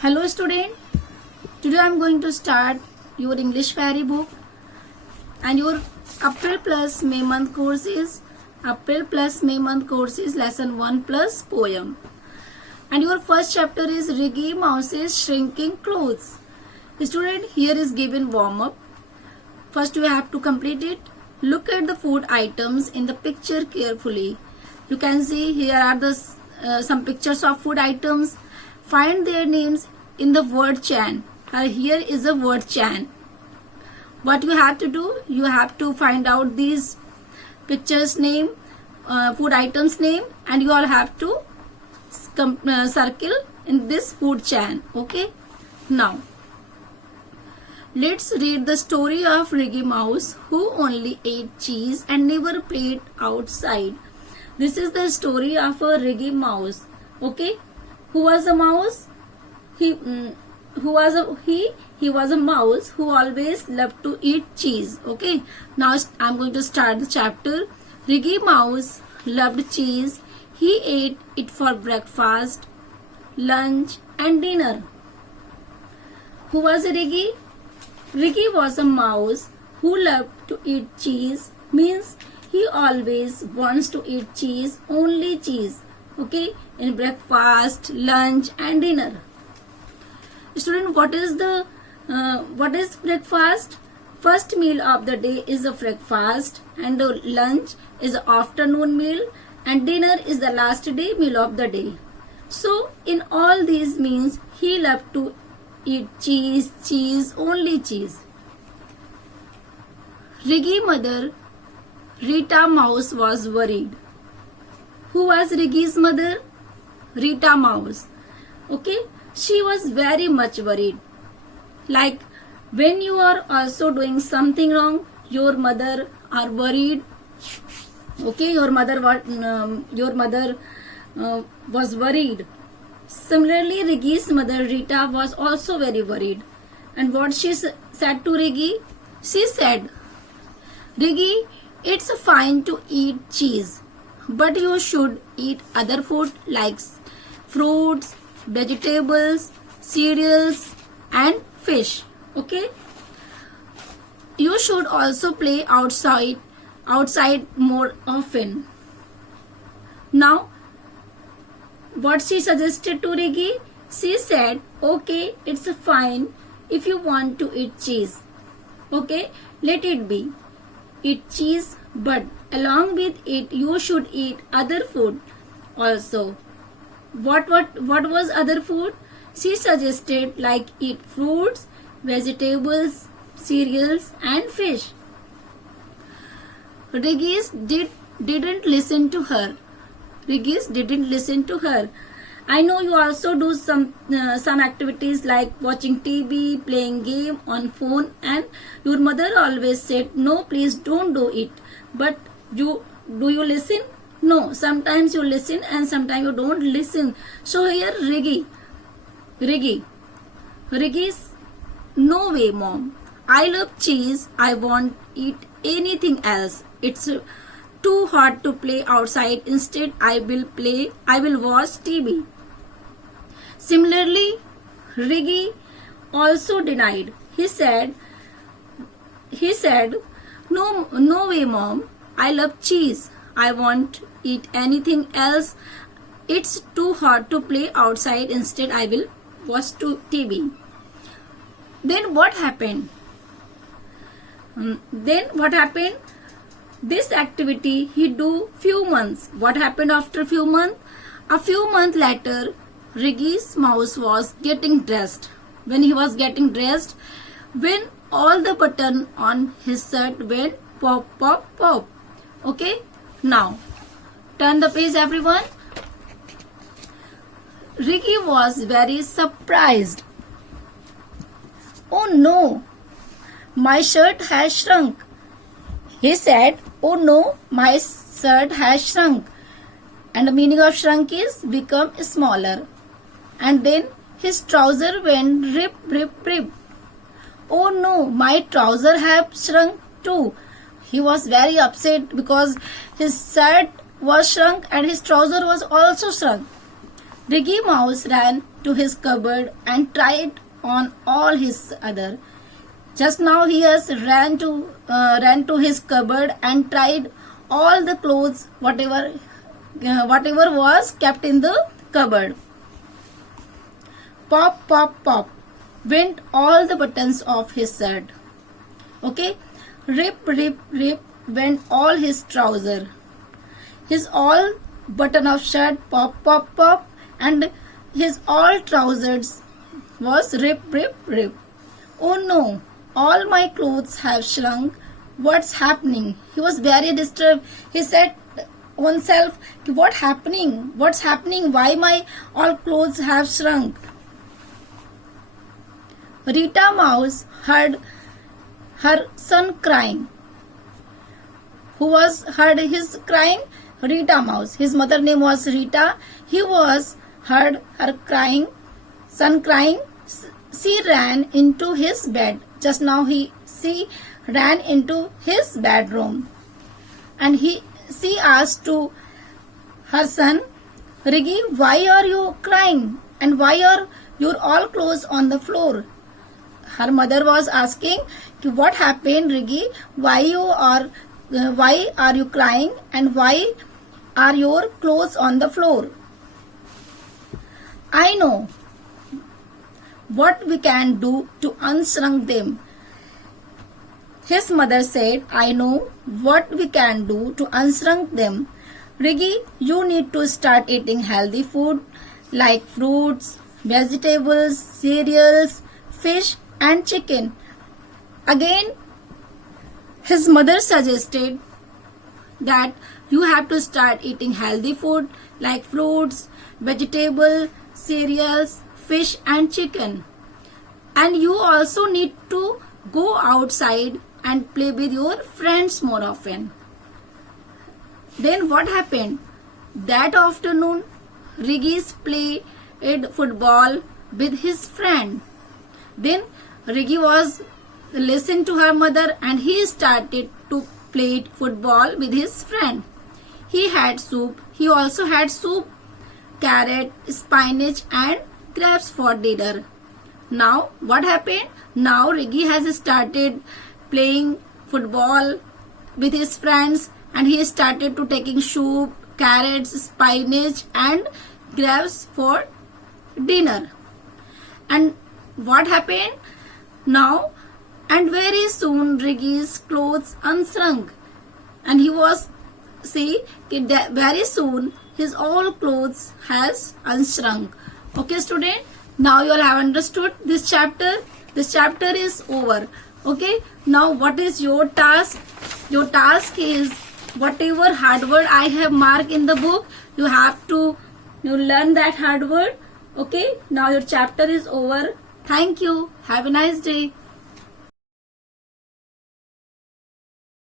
Hello student, today I am going to start your English fairy book and your April plus May month course is lesson 1 plus poem. And your first chapter is Riggy Mouse's Shrinking Clothes. Student, here is given warm up. First you have to complete it. Look at the food items in the picture carefully. You can see here are the some pictures of food items. Find their names in the word chan. Here is the word chan. What you have to do? You have to find out these pictures name, food items name, and you all have to circle in this food chan. Okay. Now, let's read the story of Riggy Mouse who only ate cheese and never played outside. This is the story of a Riggy Mouse. Okay. Who was a mouse? He was a mouse who always loved to eat cheese. Okay. Now I'm going to start the chapter. Riggy Mouse loved cheese. He ate it for breakfast, lunch and dinner. Who was Riggy? Riggy was a mouse who loved to eat cheese. Means he always wants to eat cheese, only cheese. Okay, in breakfast, lunch and dinner. Student, what is breakfast? First meal of the day is a breakfast, and the lunch is the afternoon meal, and dinner is the last day meal of the day. So in all these means he loved to eat cheese, only cheese. Riggy mother Rita Mouse was worried. Who was Riggy's mother? Rita Mouse. Okay, she was very much worried. Like when you are also doing something wrong, your mother are worried. Okay, your mother was worried. Similarly, Riggy's mother Rita was also very worried. And what she said to Riggy? She said, Riggy, it's fine to eat cheese, but you should eat other food like fruits, vegetables, cereals and fish. Okay? You should also play outside more often. Now, what she suggested to Riggy? She said, okay, it's fine if you want to eat cheese. Okay, let it be. Eat cheese, but along with it you should eat other food also. What was other food? She suggested like eat fruits, vegetables, cereals and fish. Riggy didn't listen to her. I know you also do some activities like watching TV, playing game on phone, and your mother always said, no, please don't do it. But do you listen? No, sometimes you listen and sometimes you don't listen. So here Riggy's, no way mom. I love cheese. I won't eat anything else. It's too hard to play outside. Instead, I will watch TV. Similarly, Riggy also denied. He said, no way mom. I love cheese. I won't eat anything else. It's too hard to play outside. Instead, I will watch TV. Then what happened? This activity he do few months. What happened after few months? A few months later, Riggy's mouse was getting dressed. When he was getting dressed, when all the button on his shirt went pop, pop, pop. Okay? Now, turn the page everyone. Riggy was very surprised. Oh no, my shirt has shrunk. He said, oh no, my shirt has shrunk. And the meaning of shrunk is become smaller. And then his trouser went rip, rip, rip. Oh no, my trouser have shrunk too. He was very upset because his shirt was shrunk and his trouser was also shrunk. Riggy Mouse ran to his cupboard and tried on all his other. Just now he has ran to his cupboard and tried all the clothes, whatever was kept in the cupboard. Pop, pop, pop went all the buttons of his shirt. Okay, rip, rip, rip went all his trouser. His all button of shirt pop, pop, pop, and his all trousers was rip, rip, rip. Oh no, all my clothes have shrunk. What's happening? He was very disturbed. He said oneself, what's happening? Why my all clothes have shrunk? Rita Mouse heard her son crying. Who was heard his crying? Rita Mouse. His mother name was Rita. He was heard her crying, son crying. She ran into his bed. Just now she ran into his bedroom, and she asked to her son, Riggy, why are you crying? And why are your all clothes on the floor? Her mother was asking, what happened, Riggy? Why are you crying, and why are your clothes on the floor? I know what we can do to unshrunk them. His mother said, I know what we can do to unshrunk them. Riggy, you need to start eating healthy food like fruits, vegetables, cereals, fish and chicken. Again, his mother suggested that you have to start eating healthy food like fruits, vegetables, cereals, fish and chicken. And you also need to go outside and play with your friends more often. Then what happened? That afternoon, Riggy played football with his friend. Then Riggy was listened to her mother and he started to play football with his friend. He had soup. He also had soup, carrot, spinach and grapes for dinner. Now what happened? Now Riggy has started playing football with his friends and he started to taking soup, carrots, spinach and grapes for dinner. And what happened? Now and very soon Riggy's clothes unshrunk, and he was very soon his all clothes has unshrunk. Okay student, now you all have understood this chapter. This chapter is over. Okay, now what is your task? Your task is whatever hard word I have marked in the book, you have to learn that hard word. Okay, now your chapter is over. Thank you. Have a nice day.